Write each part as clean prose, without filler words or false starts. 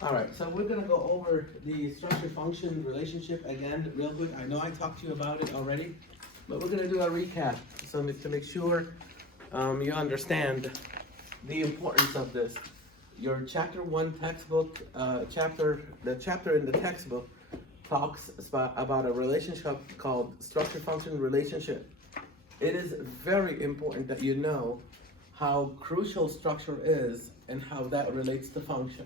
All right, so we're gonna go over the structure-function relationship again real quick. I know I talked to you about it already, but we're gonna do a recap to make sure you understand the importance of this. Your chapter 1 textbook, the chapter in the textbook talks about a relationship called structure-function relationship. It is very important that you know how crucial structure is and how that relates to function.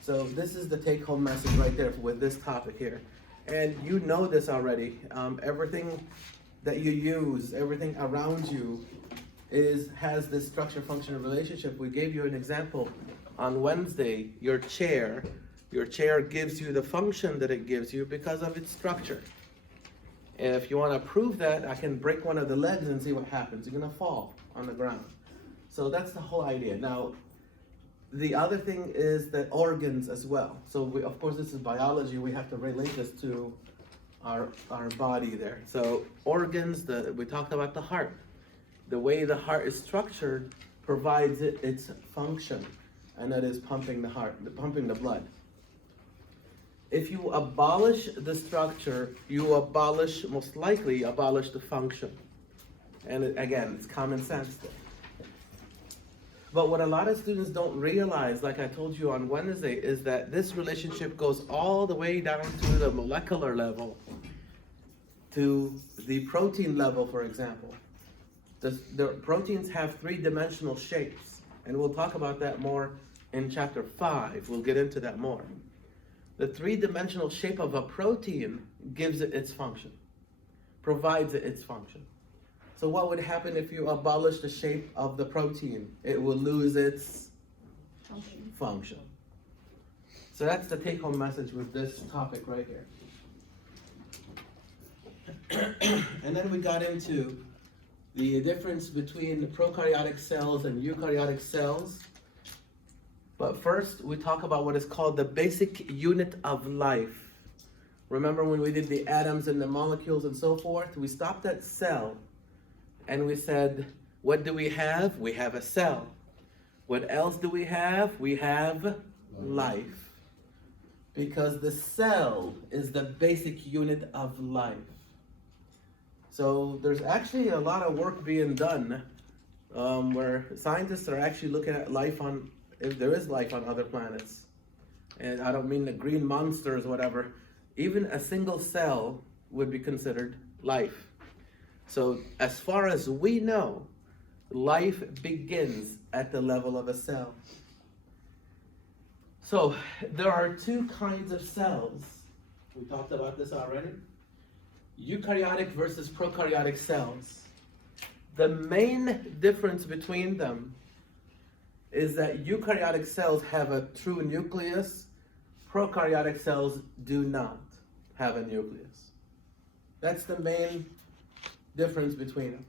So this is the take-home message right there with this topic here. And you know this already. Everything that you use, everything around you has this structure-function relationship. We gave you an example on Wednesday. Your chair gives you the function that it gives you because of its structure. If you want to prove that, I can break one of the legs and see what happens. You're going to fall on the ground. So that's the whole idea. Now, the other thing is the organs as well. So of course, this is biology. We have to relate this to our body there. So organs, we talked about the heart. The way the heart is structured provides it its function, and that is pumping the blood. If you abolish the structure, you most likely abolish the function. And again, it's common sense there. But what a lot of students don't realize, like I told you on Wednesday, is that this relationship goes all the way down to the molecular level, to the protein level, for example. The proteins have three-dimensional shapes, and we'll talk about that more in chapter 5. We'll get into that more. The three-dimensional shape of a protein gives it its function, provides it its function. So what would happen if you abolish the shape of the protein? It will lose its function. So that's the take-home message with this topic right here. And then we got into the difference between the prokaryotic cells and eukaryotic cells. But first, we talk about what is called the basic unit of life. Remember when we did the atoms and the molecules and so forth? We stopped at cell. And we said, what do we have? We have a cell. What else do we have? We have life. Because the cell is the basic unit of life. So there's actually a lot of work being done where scientists are actually looking at life if there is life on other planets. And I don't mean the green monsters, whatever. Even a single cell would be considered life. So as far as we know, life begins at the level of a cell. So there are two kinds of cells. We talked about this already. Eukaryotic versus prokaryotic cells. The main difference between them is that eukaryotic cells have a true nucleus. Prokaryotic cells do not have a nucleus. That's the main difference between them.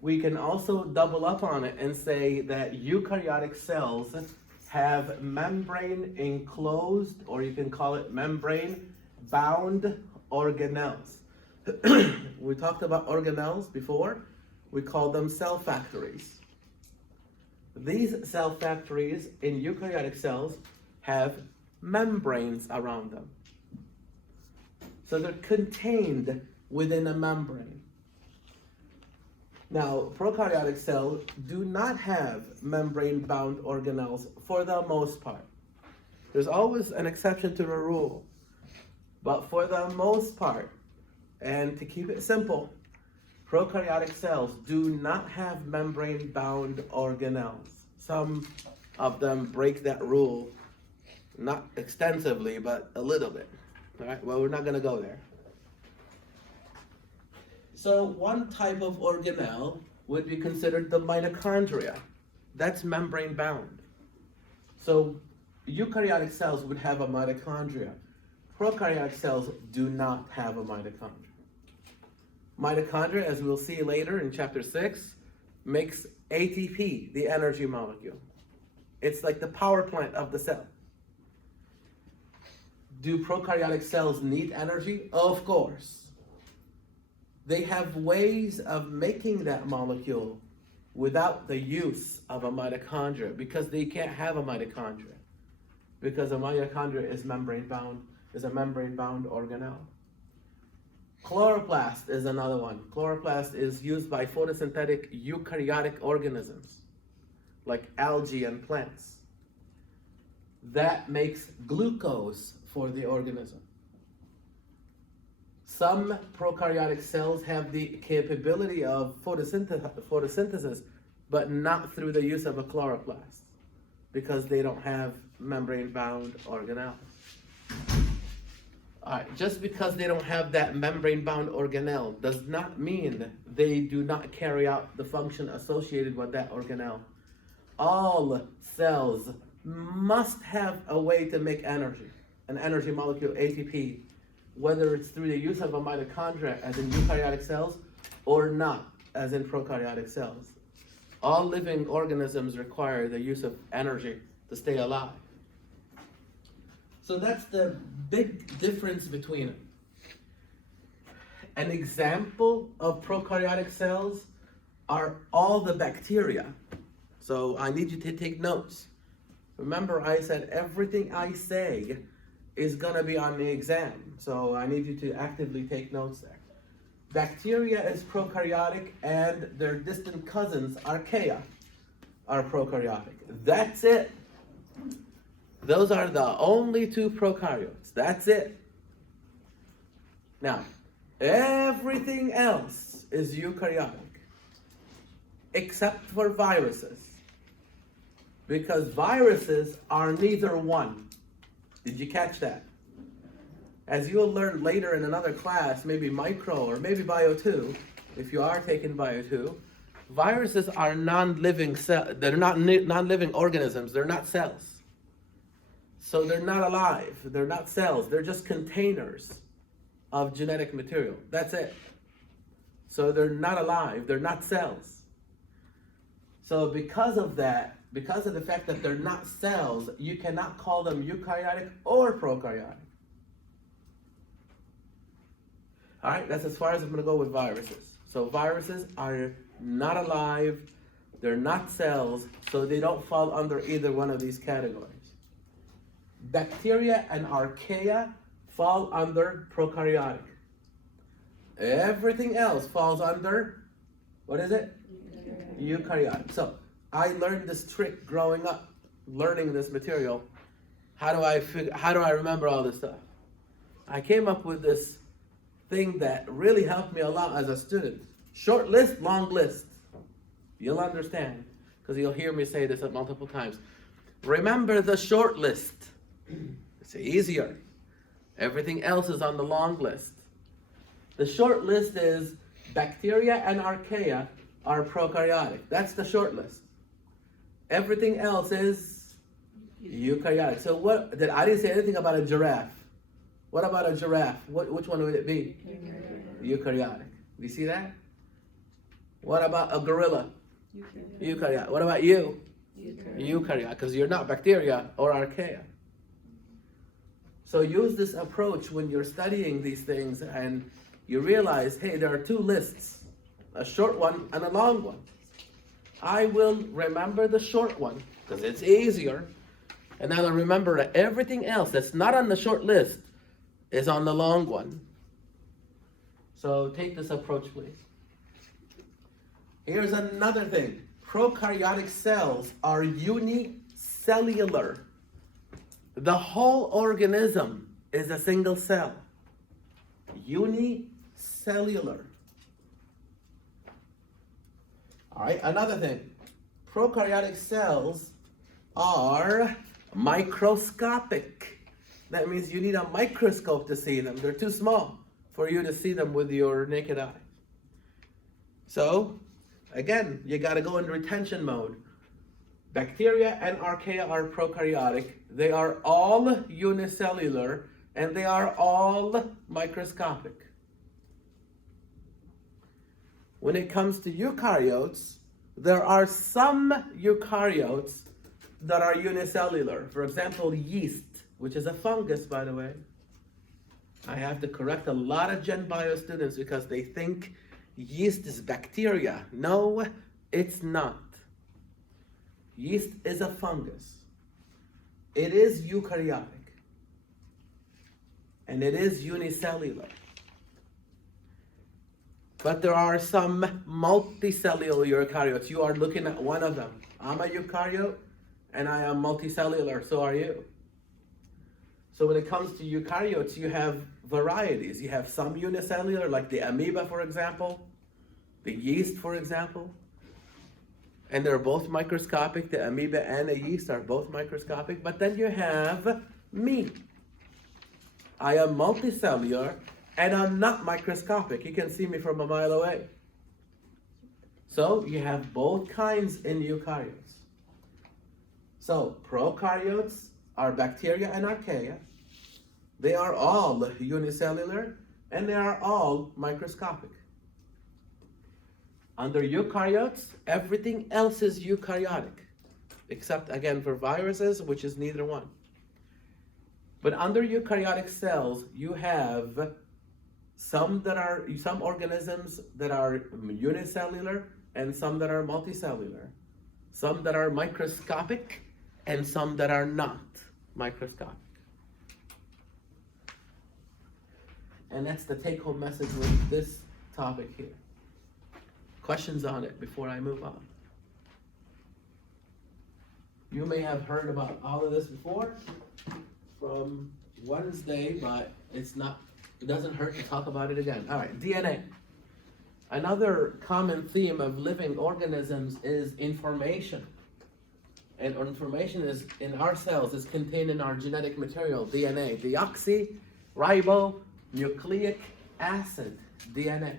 We can also double up on it and say that eukaryotic cells have membrane enclosed, or you can call it membrane bound organelles. We talked about organelles before. We call them cell factories. These cell factories in eukaryotic cells have membranes around them. So they're contained within a membrane. Now, prokaryotic cells do not have membrane-bound organelles for the most part. There's always an exception to the rule, but for the most part, and to keep it simple, prokaryotic cells do not have membrane-bound organelles. Some of them break that rule, not extensively, but a little bit. All right, well, we're not gonna go there. So one type of organelle would be considered the mitochondria. That's membrane bound. So eukaryotic cells would have a mitochondria. Prokaryotic cells do not have a mitochondria. Mitochondria, as we'll see later in chapter 6, makes ATP, the energy molecule. It's like the power plant of the cell. Do prokaryotic cells need energy? Of course. They have ways of making that molecule without the use of a mitochondria, because they can't have a mitochondria, because a mitochondria is membrane-bound, is a membrane-bound organelle. Chloroplast is another one. Chloroplast is used by photosynthetic eukaryotic organisms, like algae and plants. That makes glucose for the organism. Some prokaryotic cells have the capability of photosynthesis, but not through the use of a chloroplast, because they don't have membrane-bound organelles. All right, just because they don't have that membrane-bound organelle does not mean they do not carry out the function associated with that organelle. All cells must have a way to make energy, an energy molecule, ATP, whether it's through the use of a mitochondria, as in eukaryotic cells, or not, as in prokaryotic cells. All living organisms require the use of energy to stay alive. So that's the big difference between them. An example of prokaryotic cells are all the bacteria. So I need you to take notes. Remember, I said everything I say is gonna be on the exam. So I need you to actively take notes there. Bacteria is prokaryotic, and their distant cousins, archaea, are prokaryotic. That's it. Those are the only two prokaryotes. That's it. Now, everything else is eukaryotic, except for viruses, because viruses are neither one. Did you catch that? As you'll learn later in another class, maybe micro or maybe bio 2, if you are taking bio 2, viruses are non-living they're not non-living organisms, they're not cells. So they're not alive, they're not cells, they're just containers of genetic material. That's it. So they're not alive, they're not cells. So because of that, because of the fact that they're not cells, you cannot call them eukaryotic or prokaryotic. All right, that's as far as I'm gonna go with viruses. So viruses are not alive, they're not cells, so they don't fall under either one of these categories. Bacteria and archaea fall under prokaryotic. Everything else falls under, what is it? Eukaryotic. So I learned this trick growing up, learning this material. How do I remember all this stuff? I came up with this thing that really helped me a lot as a student. Short list, long list. You'll understand, because you'll hear me say this multiple times. Remember the short list. It's easier. Everything else is on the long list. The short list is bacteria and archaea are prokaryotic. That's the short list. Everything else is eukaryotic. So I didn't say anything about a giraffe. What about a giraffe? Which one would it be? Eukaryotic. Do you see that? What about a gorilla? Eukaryotic. What about you? Eukaryotic, because you're not bacteria or archaea. So use this approach when you're studying these things and you realize, hey, there are two lists, a short one and a long one. I will remember the short one because it's easier, and I'll remember that everything else that's not on the short list is on the long one. So take this approach, please. Here's another thing. Prokaryotic cells are unicellular. The whole organism is a single cell. Unicellular. All right, another thing. Prokaryotic cells are microscopic. That means you need a microscope to see them. They're too small for you to see them with your naked eye. So, again, you got to go into retention mode. Bacteria and archaea are prokaryotic. They are all unicellular, and they are all microscopic. When it comes to eukaryotes, there are some eukaryotes that are unicellular. For example, yeast, which is a fungus, by the way. I have to correct a lot of GenBio students because they think yeast is bacteria. No, It's not. Yeast is a fungus. It is eukaryotic. And it is unicellular. But there are some multicellular eukaryotes. You are looking at one of them. I'm a eukaryote, and I am multicellular, so are you. So when it comes to eukaryotes, you have varieties. You have some unicellular, like the amoeba, for example, the yeast, for example. And they're both microscopic. The amoeba and the yeast are both microscopic. But then you have me. I am multicellular, and I'm not microscopic. You can see me from a mile away. So you have both kinds in eukaryotes. So prokaryotes are bacteria and archaea. They are all unicellular, and they are all microscopic. Under eukaryotes, everything else is eukaryotic, except again for viruses, which is neither one. But under eukaryotic cells, you have some organisms that are unicellular and some that are multicellular, some that are microscopic and some that are not microscopic. And that's the take-home message with this topic here. Questions on it before I move on? You may have heard about all of this before from Wednesday, but it doesn't hurt to talk about it again. All right, DNA. Another common theme of living organisms is information. And information is in our cells is contained in our genetic material, DNA, deoxyribonucleic acid, DNA.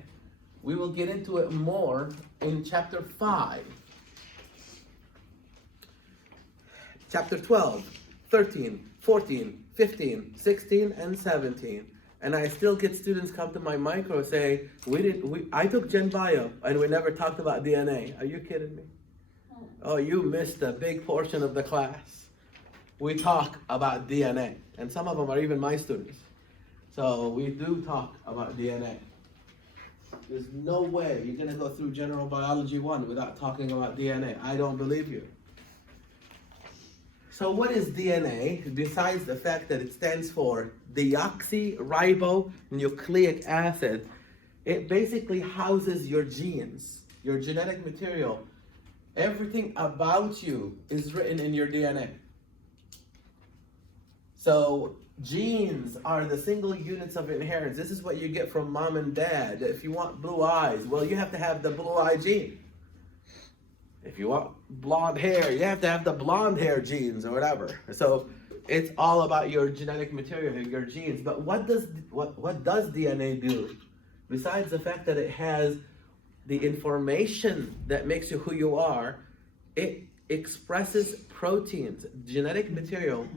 We will get into it more in chapter 5. Chapter 12, 13, 14, 15, 16, and 17. And I still get students come to my micro say, I took GenBio and we never talked about DNA. Are you kidding me? Oh, you missed a big portion of the class. We talk about DNA. And some of them are even my students. So we do talk about DNA. There's no way you're going to go through General Biology 1 without talking about DNA. I don't believe you. So what is DNA, besides the fact that it stands for deoxyribonucleic acid? It basically houses your genes, your genetic material. Everything about you is written in your DNA. So genes are the single units of inheritance. This is what you get from mom and dad. If you want blue eyes, well, you have to have the blue eye gene. If you want blonde hair, you have to have the blonde hair genes or whatever. So it's all about your genetic material, your genes. But what does DNA do? Besides the fact that it has the information that makes you who you are, it expresses proteins. Genetic material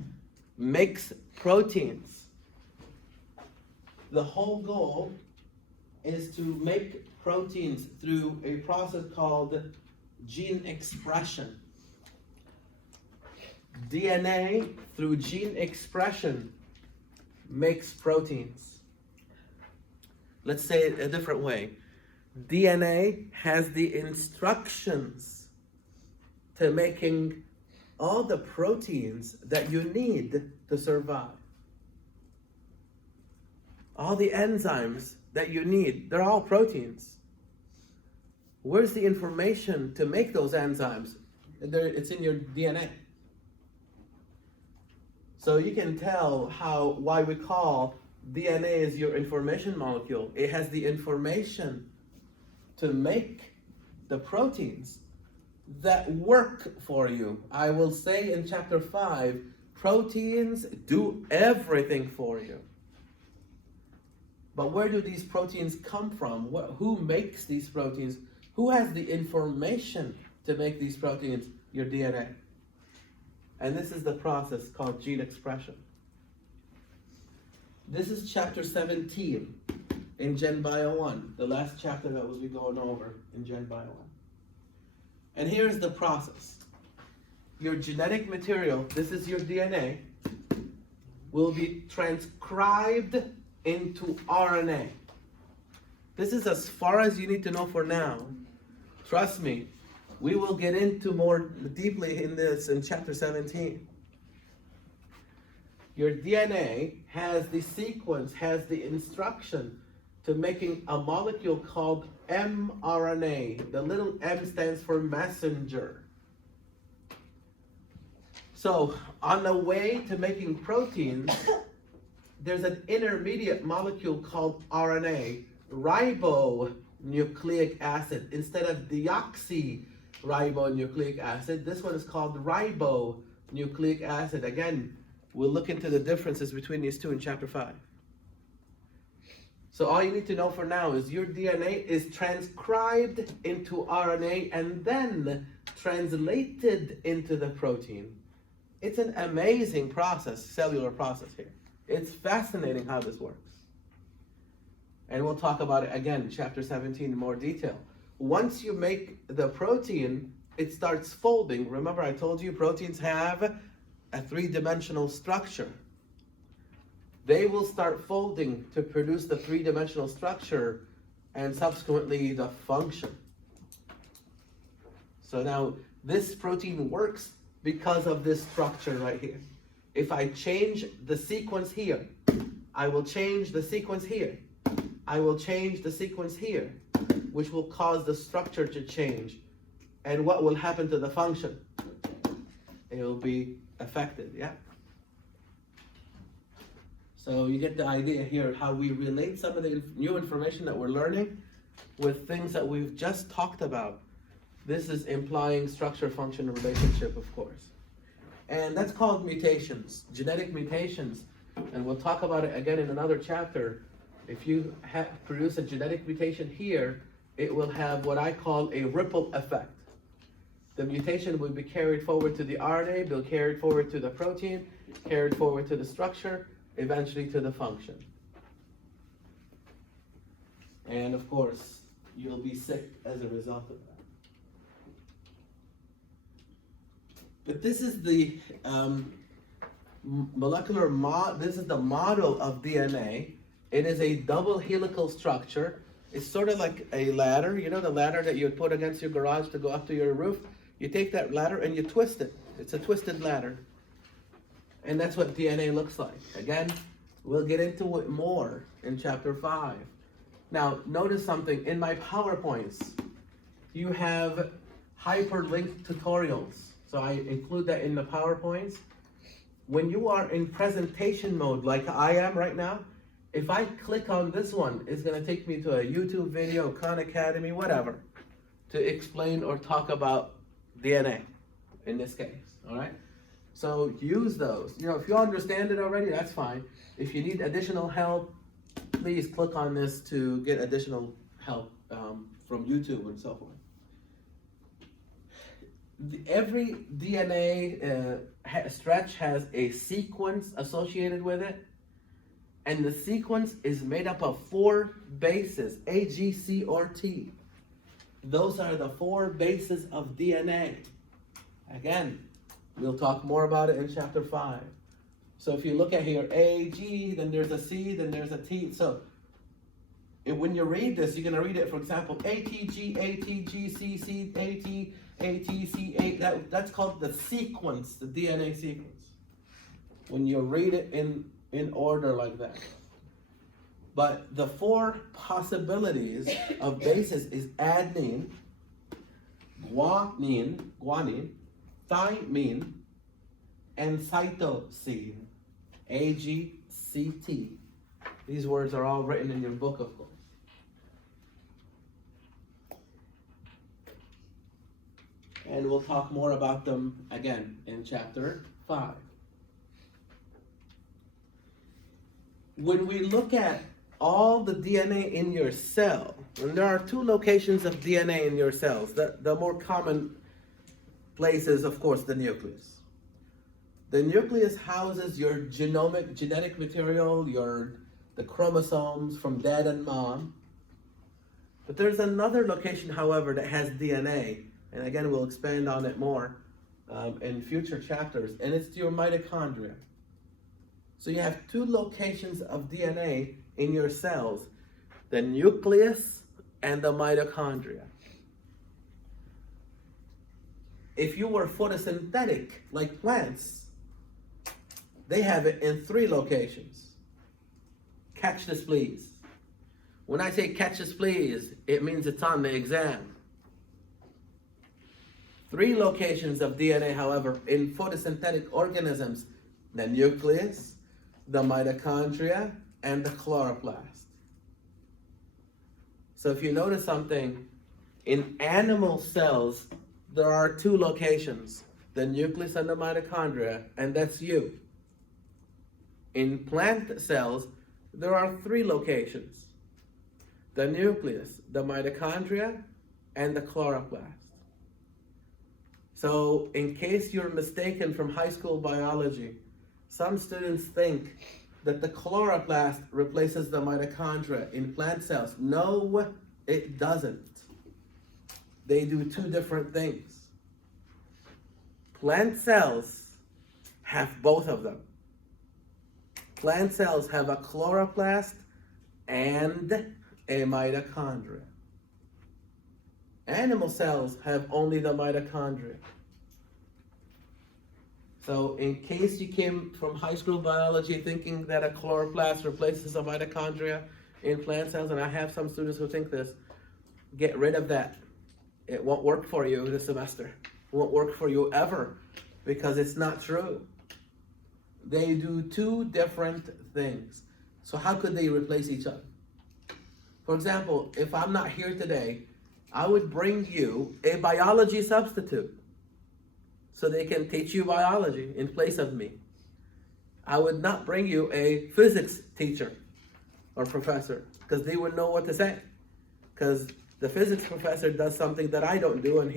makes proteins. The whole goal is to make proteins through a process called gene expression. DNA, through gene expression, makes proteins. Let's say it a different way. DNA has the instructions to making all the proteins that you need to survive. All the enzymes that you need, they're all proteins. Where's the information to make those enzymes? It's in your DNA. So you can tell why we call DNA is your information molecule. It has the information to make the proteins that work for you. I will say in chapter 5, proteins do everything for you. But where do these proteins come from? Who makes these proteins? Who has the information to make these proteins? Your DNA. And this is the process called gene expression. This is chapter 17 in GenBio 1, the last chapter that we'll be going over in GenBio 1. And here's the process. Your genetic material, this is your DNA, will be transcribed into RNA. This is as far as you need to know for now. Trust me, We will get into more deeply in this in chapter 17. Your DNA has the sequence, has the instruction to making a molecule called mRNA. The little m stands for messenger. So on the way to making proteins, there's an intermediate molecule called RNA, ribonucleic acid. Instead of deoxyribonucleic acid, this one is called ribonucleic acid. Again, we'll look into the differences between these two in chapter 5. So all you need to know for now is your DNA is transcribed into RNA and then translated into the protein. It's an amazing process, cellular process here. It's fascinating how this works. And we'll talk about it again in chapter 17 in more detail. Once you make the protein, it starts folding. Remember I told you proteins have a three-dimensional structure. They will start folding to produce the three-dimensional structure and subsequently the function. So now this protein works because of this structure right here. If I change the sequence here, I will change the sequence here. I will change the sequence here, which will cause the structure to change. And what will happen to the function? It will be affected, yeah? So you get the idea here how we relate some of the new information that we're learning with things that we've just talked about. This is implying structure-function relationship, of course. And that's called mutations, genetic mutations. And we'll talk about it again in another chapter. If you produce a genetic mutation here, it will have what I call a ripple effect. The mutation will be carried forward to the RNA, will be carried forward to the protein, carried forward to the structure, eventually to the function. And of course, you'll be sick as a result of that. But this is the this is the model of DNA. It is a double helical structure. It's sort of like a ladder. You know the ladder that you would put against your garage to go up to your roof? You take that ladder and you twist it. It's a twisted ladder. And that's what DNA looks like. Again, we'll get into it more in chapter 5. Now, notice something. In my PowerPoints, you have hyperlinked tutorials. So I include that in the PowerPoints. When you are in presentation mode, like I am right now, if I click on this one, it's going to take me to a YouTube video, Khan Academy, whatever, to explain or talk about DNA, in this case, all right? So use those. You know, if you understand it already, that's fine. If you need additional help, please click on this to get additional help from YouTube and so forth. Every DNA stretch has a sequence associated with it, and the sequence is made up of 4 bases, A, G, C, or T. Those are the 4 bases of DNA. Again, we'll talk more about it in chapter 5. So if you look at here, A, G, then there's a C, then there's a T. So when you read this, you're going to read it, for example, A, T, G, A, T, G, C, C, A, T, A, T, C, A. That's called the sequence, the DNA sequence. When you read it in order like that. But the 4 possibilities of bases is adenine, guanine, thymine, and cytosine. A, G, C, T. These words are all written in your book, of course. And we'll talk more about them again in chapter 5. When we look at all the DNA in your cell, and there are 2 locations of DNA in your cells. The more common place is, of course, the nucleus. The nucleus houses your genetic material, the chromosomes from dad and mom. But there's another location, however, that has DNA. And again, we'll expand on it more in future chapters. And it's your mitochondria. So you have 2 locations of DNA in your cells, the nucleus and the mitochondria. if you were photosynthetic, like plants, they have it in 3 locations. Catch this, please. When I say catch this, please, it means it's on the exam. 3 locations of DNA, however, in photosynthetic organisms: the nucleus, the mitochondria, and the chloroplast. So if you notice something, in animal cells, there are 2 locations: the nucleus and the mitochondria, and that's you. In plant cells, there are 3 locations: the nucleus, the mitochondria, and the chloroplast. So in case you're mistaken from high school biology, some students think that the chloroplast replaces the mitochondria in plant cells. No, it doesn't. They do 2 different things. Plant cells have both of them. Plant cells have a chloroplast and a mitochondria. Animal cells have only the mitochondria. So in case you came from high school biology thinking that a chloroplast replaces a mitochondria in plant cells, and I have some students who think this, get rid of that. It won't work for you this semester. It won't work for you ever, because it's not true. They do 2 different things. So how could they replace each other? For example, if I'm not here today, I would bring you a biology substitute so they can teach you biology in place of me. I would not bring you a physics teacher or professor, because they wouldn't know what to say. Because the physics professor does something that I don't do, and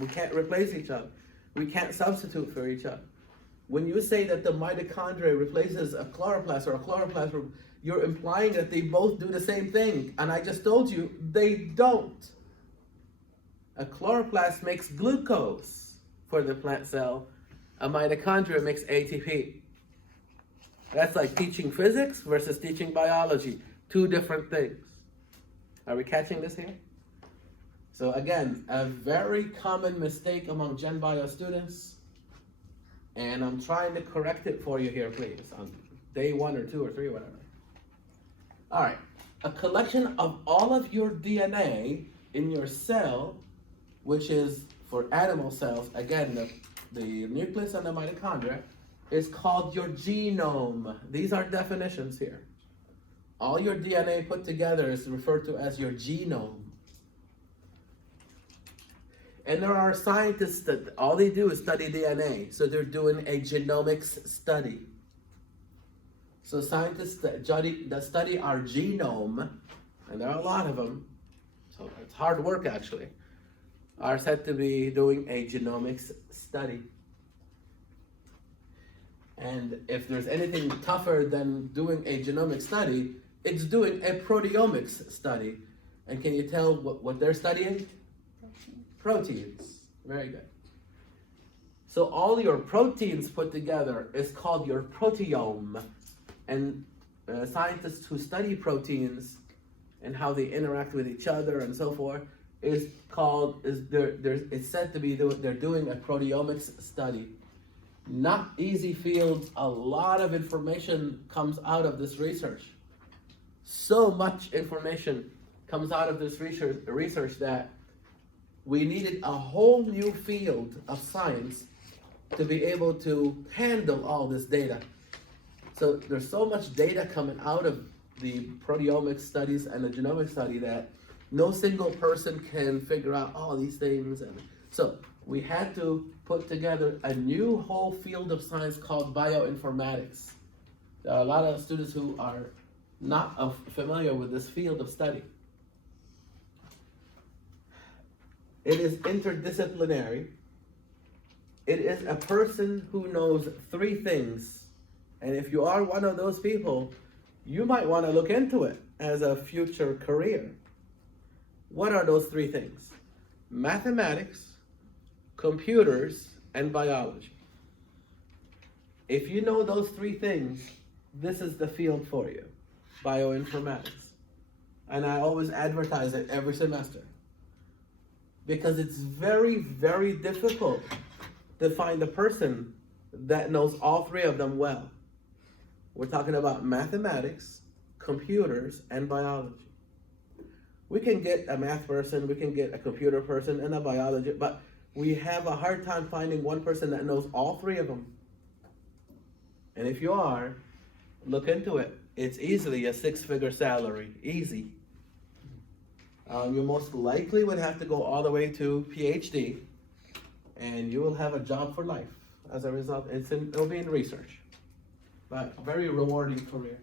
we can't replace each other. We can't substitute for each other. When you say that the mitochondria replaces a chloroplast or a chloroplast, you're implying that they both do the same thing. And I just told you, they don't. A chloroplast makes glucose for the plant cell. A mitochondria makes ATP. That's like teaching physics versus teaching biology. 2 different things. Are we catching this here? So again, a very common mistake among GenBio students, and I'm trying to correct it for you here, please, on day 1 or 2 or 3 or whatever. All right, a collection of all of your DNA in your cell, which is for animal cells, again, the nucleus and the mitochondria, is called your genome. These are definitions here. All your DNA put together is referred to as your genome. And there are scientists that all they do is study DNA. So they're doing a genomics study. So scientists that study our genome, and there are a lot of them, so it's hard work actually, are said to be doing a genomics study. And if there's anything tougher than doing a genomic study, it's doing a proteomics study. And can you tell what they're studying? Proteins. Very good. So all your proteins put together is called your proteome. And scientists who study proteins and how they interact with each other and so forth it's said to be they're doing a proteomics study. Not easy field. A lot of information comes out of this research. So much information comes out of this research that we needed a whole new field of science to be able to handle all this data. So there's so much data coming out of the proteomics studies and the genomic study that no single person can figure out all these things. And so we had to put together a new whole field of science called bioinformatics. There are a lot of students who are not familiar with this field of study. It is interdisciplinary. It is a person who knows 3 things. And if you are one of those people, you might want to look into it as a future career. What are those 3 things? Mathematics, computers, and biology. If you know those 3 things, this is the field for you, bioinformatics. And I always advertise it every semester. because it's very, very difficult to find a person that knows all three of them well. We're talking about mathematics, computers, and biology. We can get a math person, we can get a computer person, and a biologist, but we have a hard time finding one person that knows all three of them. And if you are, look into it. It's easily a 6-figure salary, easy. You most likely would have to go all the way to PhD, and you will have a job for life. As a result, it'll be in research, but a very rewarding career.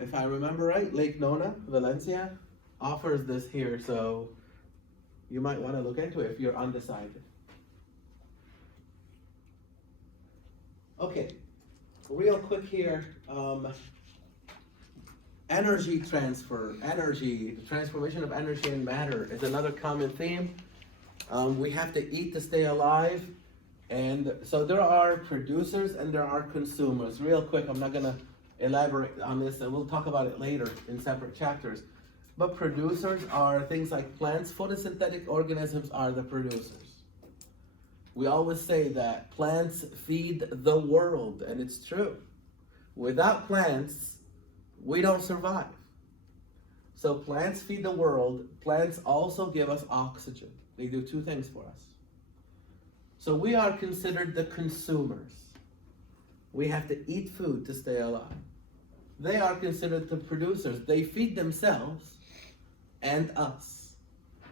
If I remember right, Lake Nona, Valencia, offers this here, so you might want to look into it if you're undecided. Okay, real quick here, energy transfer, the transformation of energy and matter is another common theme. We have to eat to stay alive, and so there are producers and there are consumers. Real quick, I'm not gonna elaborate on this, and we'll talk about it later in separate chapters. But producers are things like plants. Photosynthetic organisms are the producers. We always say that plants feed the world, and it's true. Without plants, we don't survive. So plants feed the world. Plants also give us oxygen. They do two things for us. So we are considered the consumers. We have to eat food to stay alive. They are considered the producers. They feed themselves and us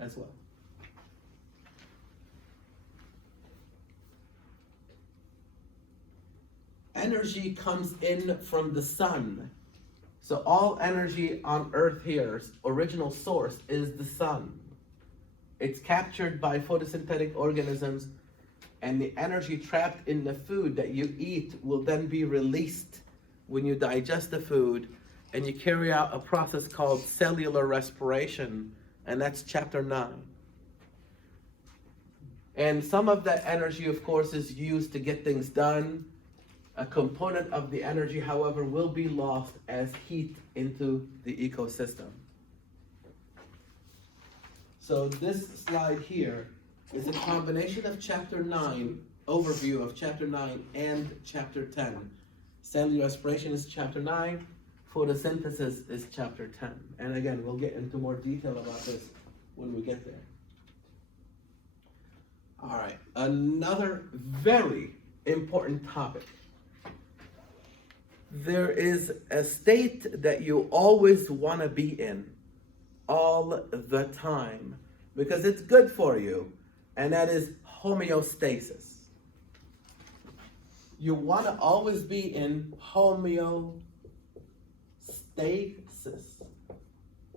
as well. Energy comes in from the sun. So all energy on Earth here's original source is the sun. It's captured by photosynthetic organisms, and the energy trapped in the food that you eat will then be released when you digest the food, and you carry out a process called cellular respiration, and that's chapter 9. And some of that energy, of course, is used to get things done. A component of the energy, however, will be lost as heat into the ecosystem. So this slide here is a combination of chapter 9, overview of chapter 9 and chapter 10. Cellular respiration is chapter 9, photosynthesis is chapter 10. And again, we'll get into more detail about this when we get there. All right, another very important topic. There is a state that you always want to be in all the time because it's good for you, and that is homeostasis. You want to always be in homeostasis,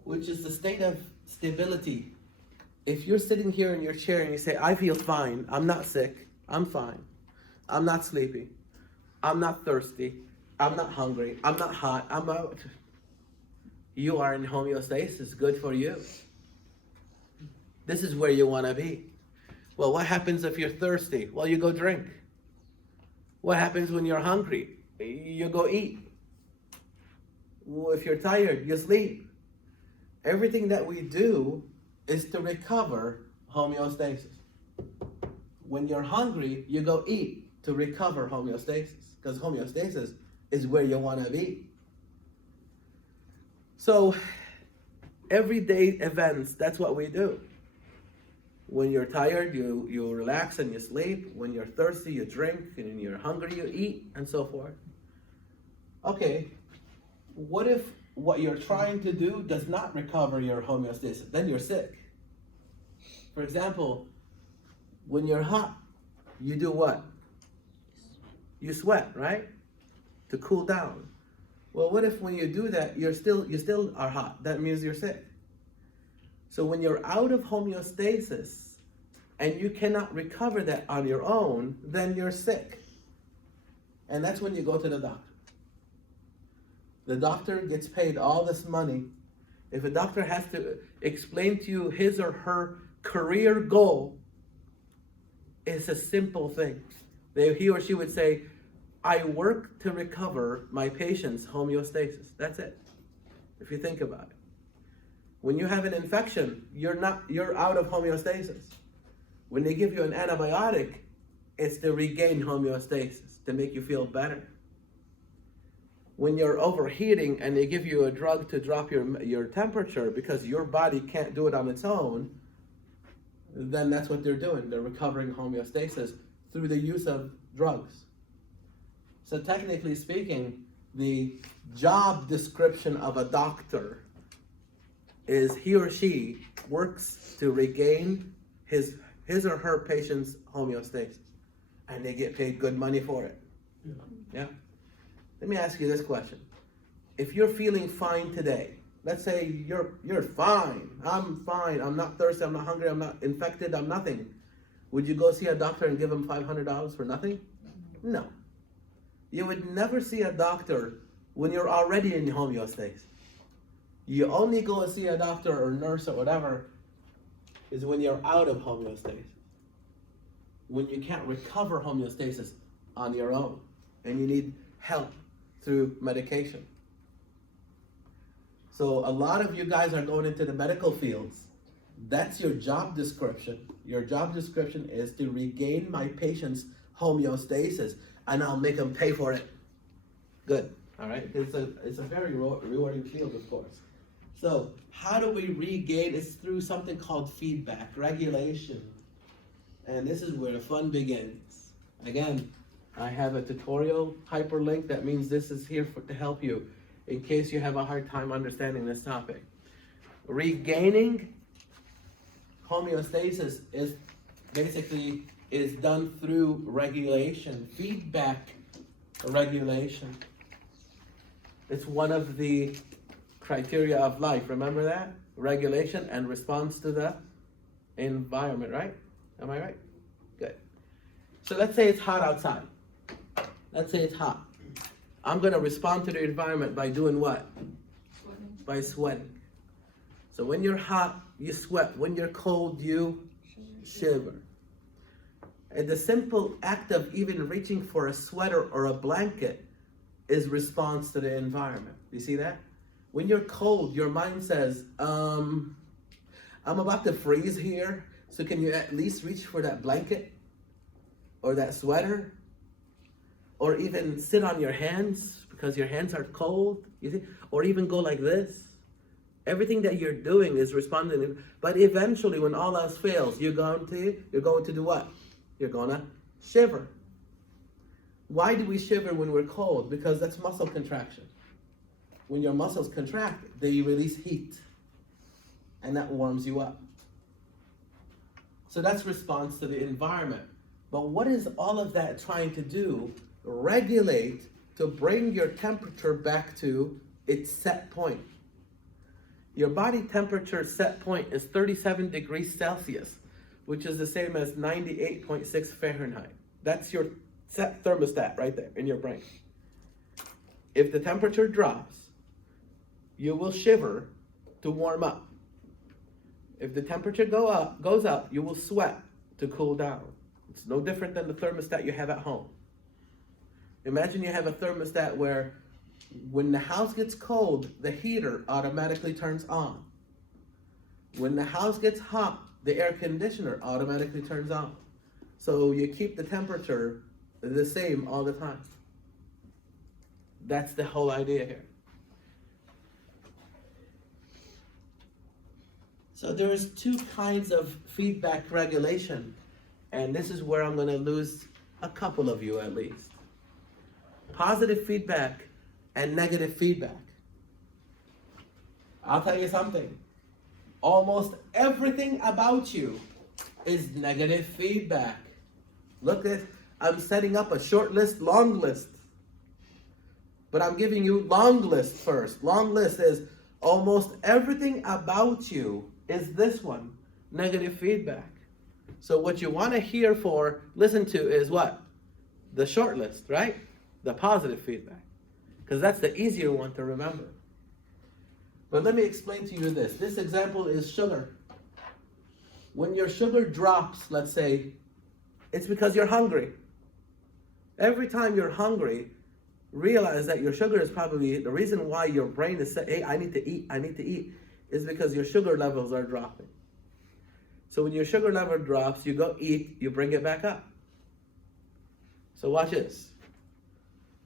which is the state of stability. If you're sitting here in your chair and you say, I feel fine, I'm not sick, I'm fine, I'm not sleepy, I'm not thirsty, I'm not hungry, I'm not hot, I'm out. You are in homeostasis, good for you. This is where you want to be. Well, what happens if you're thirsty? Well, you go drink. What happens when you're hungry? You go eat. Well, if you're tired, you sleep. Everything that we do is to recover homeostasis. When you're hungry, you go eat to recover homeostasis, because homeostasis is where you want to be. So, everyday events, that's what we do. When you're tired, you relax and you sleep. When you're thirsty, you drink. And when you're hungry, you eat, and so forth. Okay, what if what you're trying to do does not recover your homeostasis? Then you're sick. For example, when you're hot, you do what? You sweat, right? To cool down. Well, what if when you do that, you still are hot? That means you're sick. So when you're out of homeostasis and you cannot recover that on your own, then you're sick. And that's when you go to the doctor. The doctor gets paid all this money. If a doctor has to explain to you his or her career goal, it's a simple thing. He or she would say, I work to recover my patient's homeostasis. That's it, if you think about it. When you have an infection, you're out of homeostasis. When they give you an antibiotic, it's to regain homeostasis, to make you feel better. When you're overheating and they give you a drug to drop your temperature because your body can't do it on its own, then that's what they're doing. They're recovering homeostasis through the use of drugs. So technically speaking, the job description of a doctor is he or she works to regain his or her patient's homeostasis, and they get paid good money for it. Yeah? Let me ask you this question. If you're feeling fine today, let's say you're fine, I'm not thirsty, I'm not hungry, I'm not infected, I'm nothing. Would you go see a doctor and give him $500 for nothing? No. You would never see a doctor when you're already in homeostasis. You only go see a doctor or nurse or whatever is when you're out of homeostasis. When you can't recover homeostasis on your own and you need help through medication. So a lot of you guys are going into the medical fields. That's your job description. Your job description is to regain my patient's homeostasis, and I'll make them pay for it. Good, all right? It's a very rewarding field, of course. So how do we regain? It's through something called feedback, regulation. And this is where the fun begins. Again, I have a tutorial hyperlink. That means this is here to help you in case you have a hard time understanding this topic. Regaining homeostasis is basically done through regulation, feedback regulation. It's one of the criteria of life. Remember that? Regulation and response to the environment, right? Am I right? Good. So let's say it's hot outside. Let's say it's hot. I'm going to respond to the environment by doing what? Sweating. By sweating. So when you're hot, you sweat. When you're cold, you shiver. And the simple act of even reaching for a sweater or a blanket is response to the environment. You see that? When you're cold, your mind says, I'm about to freeze here, so can you at least reach for that blanket or that sweater? Or even sit on your hands because your hands are cold, you see? Or even go like this. Everything that you're doing is responding. But eventually, when all else fails, you're going to do what? You're going to shiver. Why do we shiver when we're cold? Because that's muscle contraction. When your muscles contract, they release heat. And that warms you up. So that's response to the environment. But what is all of that trying to do? Regulate to bring your temperature back to its set point. Your body temperature set point is 37 degrees Celsius, which is the same as 98.6 Fahrenheit. That's your set thermostat right there in your brain. If the temperature drops, you will shiver to warm up. If the temperature goes up, you will sweat to cool down. It's no different than the thermostat you have at home. Imagine you have a thermostat where when the house gets cold, the heater automatically turns on. When the house gets hot, the air conditioner automatically turns on. So you keep the temperature the same all the time. That's the whole idea here. So there's two kinds of feedback regulation, and this is where I'm going to lose a couple of you at least. Positive feedback and negative feedback. I'll tell you something. Almost everything about you is negative feedback. Look at, I'm setting up a short list, long list. But I'm giving you long list first. Long list is almost everything about you is this one, negative feedback. So what you want to listen to is what? The short list, right? The positive feedback. Because that's the easier one to remember. But let me explain to you this. This example is sugar. When your sugar drops, let's say, it's because you're hungry. Every time you're hungry, realize that your sugar is probably the reason why your brain is saying, hey, I need to eat, is because your sugar levels are dropping. So when your sugar level drops, you go eat, you bring it back up. So watch this.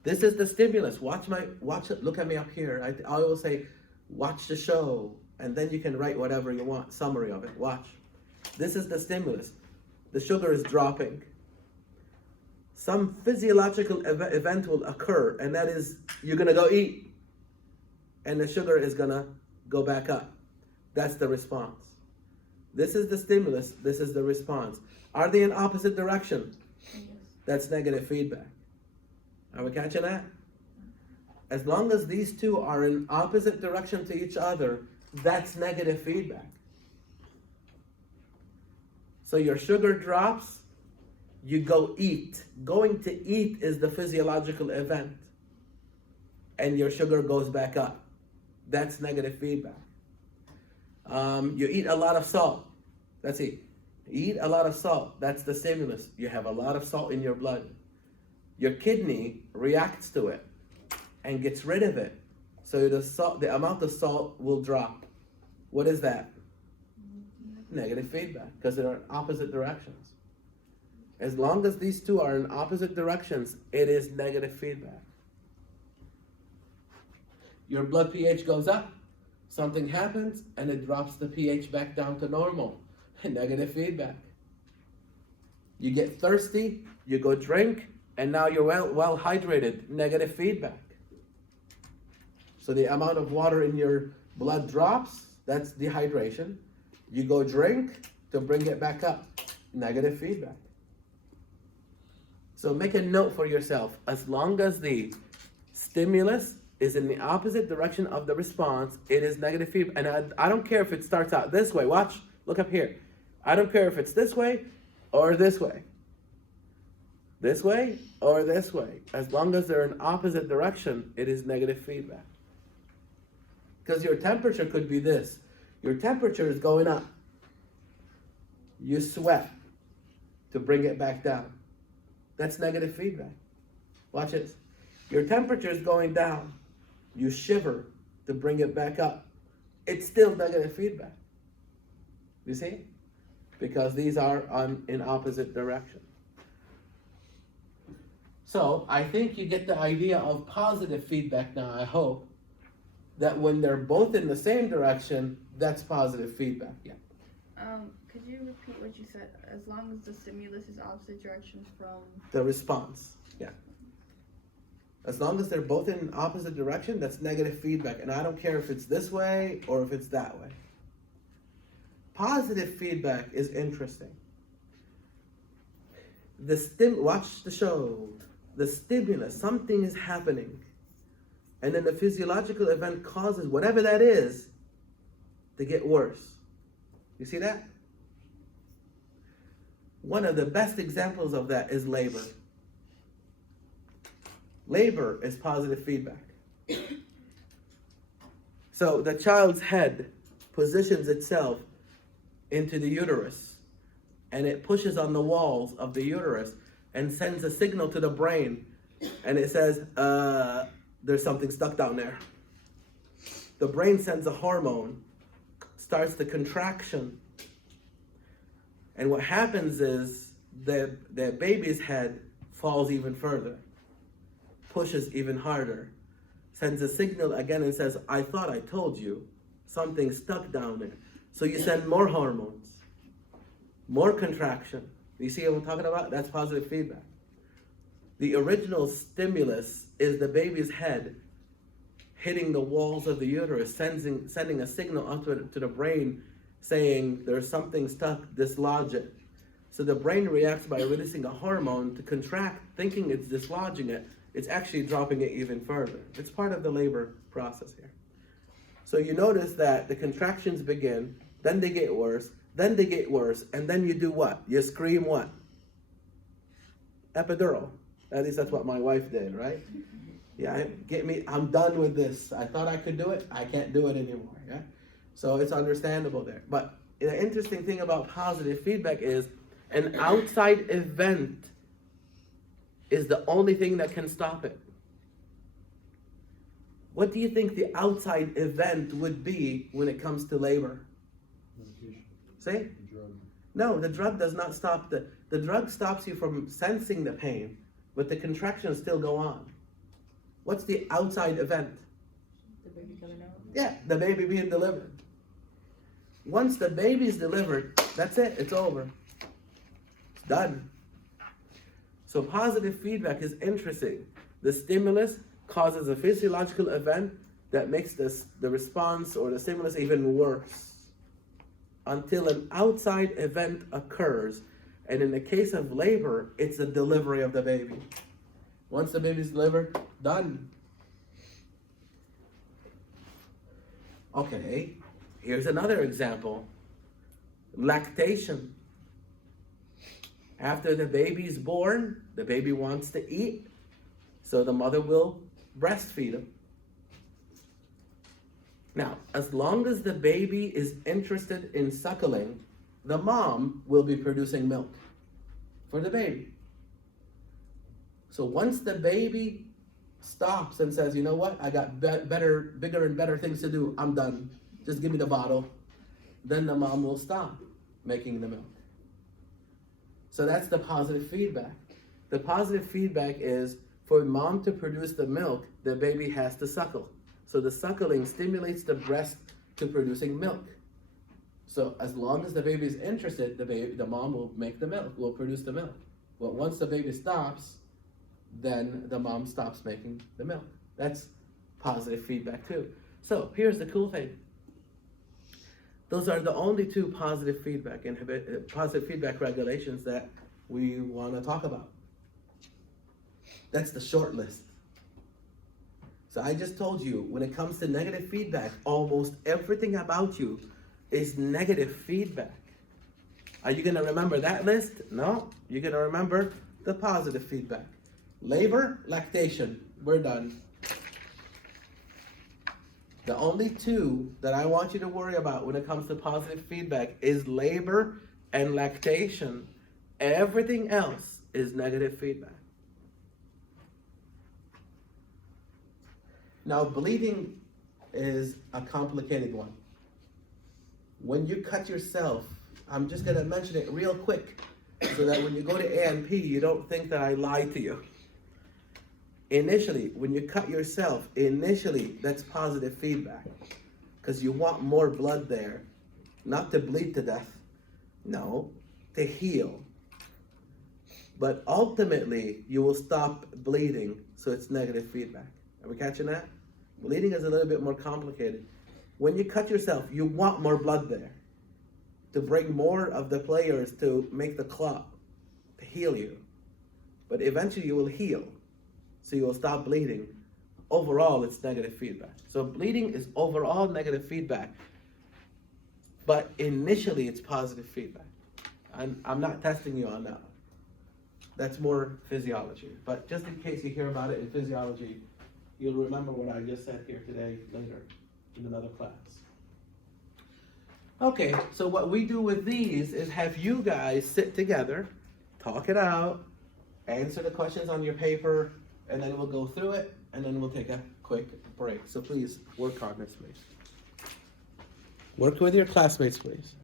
This is the stimulus. Watch it. Look at me up here. I always say, watch the show, and then you can write whatever you want, summary of it. Watch. This is the stimulus. The sugar is dropping. Some physiological event will occur, and that is you're gonna go eat, and the sugar is gonna go back up. That's the response. This is the stimulus. This is the response. Are they in opposite direction? Yes. That's negative feedback. Are we catching that? As long as these two are in opposite direction to each other, that's negative feedback. So your sugar drops, you go eat. Going to eat is the physiological event. And your sugar goes back up. That's negative feedback. You eat a lot of salt. That's it. Eat a lot of salt. That's the stimulus. You have a lot of salt in your blood. Your kidney reacts to it and gets rid of it. So the amount of salt will drop. What is that? Negative feedback, because they're in opposite directions. As long as these two are in opposite directions, it is negative feedback. Your blood pH goes up, something happens, and it drops the pH back down to normal. Negative feedback. You get thirsty, you go drink, and now you're well hydrated. Negative feedback. So the amount of water in your blood drops, that's dehydration. You go drink to bring it back up. Negative feedback. So make a note for yourself. As long as the stimulus is in the opposite direction of the response, it is negative feedback. And I don't care if it starts out this way. Watch, look up here. I don't care if it's this way or this way. This way or this way. As long as they're in opposite direction, it is negative feedback. Because your temperature could be this. Your temperature is going up. You sweat to bring it back down. That's negative feedback. Watch this. Your temperature is going down. You shiver to bring it back up. It's still negative feedback. You see? Because these are in opposite direction. So I think you get the idea of positive feedback now, I hope. That when they're both in the same direction, that's positive feedback. Yeah. Could you repeat what you said? As long as the stimulus is opposite directions from The response. Yeah. As long as they're both in opposite direction, that's negative feedback. And I don't care if it's this way or if it's that way. Positive feedback is interesting. Watch the show. The stimulus, something is happening. And then the physiological event causes whatever that is to get worse. You see that? One of the best examples of that is labor. Labor is positive feedback. So the child's head positions itself into the uterus, and it pushes on the walls of the uterus and sends a signal to the brain, and it says, there's something stuck down there. The brain sends a hormone, starts the contraction, and what happens is the baby's head falls even further, pushes even harder, sends a signal again and says, I thought I told you, something stuck down there. So you send more hormones, more contraction. You see what I'm talking about? That's positive feedback. The original stimulus is the baby's head hitting the walls of the uterus, sending a signal out to the brain saying there's something stuck, dislodge it. So the brain reacts by releasing a hormone to contract, thinking it's dislodging it. It's actually dropping it even further. It's part of the labor process here. So you notice that the contractions begin, then they get worse, then they get worse, and then you do what? You scream what? Epidural. At least that's what my wife did, right? Yeah, I'm done with this. I thought I could do it. I can't do it anymore, yeah? So it's understandable there. But the interesting thing about positive feedback is an outside event is the only thing that can stop it. What do you think the outside event would be when it comes to labor? See? No, the drug does not stop the drug stops you from sensing the pain, but the contractions still go on. What's the outside event? The baby coming out. Yeah, the baby being delivered. Once the baby's delivered, that's it, it's over. It's done. So positive feedback is interesting. The stimulus causes a physiological event that makes the response or the stimulus even worse until an outside event occurs. And in the case of labor, it's the delivery of the baby. Once the baby's delivered, done. Okay, here's another example. Lactation. After the baby's born, the baby wants to eat, so the mother will breastfeed him. Now, as long as the baby is interested in suckling, the mom will be producing milk for the baby. So once the baby stops and says, you know what, I got bigger and better things to do, I'm done, just give me the bottle, then the mom will stop making the milk. So that's the positive feedback. The positive feedback is for mom to produce the milk, the baby has to suckle. So the suckling stimulates the breast to producing milk. So as long as the baby is interested, the mom will make the milk, will produce the milk. But once the baby stops, then the mom stops making the milk. That's positive feedback too. So here's the cool thing. Those are the only two positive feedback regulations that we want to talk about. That's the short list. So I just told you, when it comes to negative feedback, almost everything about you is negative feedback. Are you going to remember that list? No, you're going to remember the positive feedback. Labor, lactation, we're done. The only two that I want you to worry about when it comes to positive feedback is labor and lactation. Everything else is negative feedback. Now, bleeding is a complicated one. When you cut yourself, I'm just going to mention it real quick so that when you go to A&P, you don't think that I lied to you. Initially, when you cut yourself, that's positive feedback because you want more blood there, not to bleed to death, no, to heal. But ultimately, you will stop bleeding, so it's negative feedback. Are we catching that? Bleeding is a little bit more complicated. When you cut yourself, you want more blood there to bring more of the players to make the clot, to heal you. But eventually you will heal, so you will stop bleeding. Overall, it's negative feedback. So bleeding is overall negative feedback, but initially it's positive feedback. I'm not testing you on that. That's more physiology. But just in case you hear about it in physiology, you'll remember what I just said here today later in another class. Okay, so what we do with these is have you guys sit together, talk it out, answer the questions on your paper, and then we'll go through it, and then we'll take a quick break. So please work on this, please. Work with your classmates, please.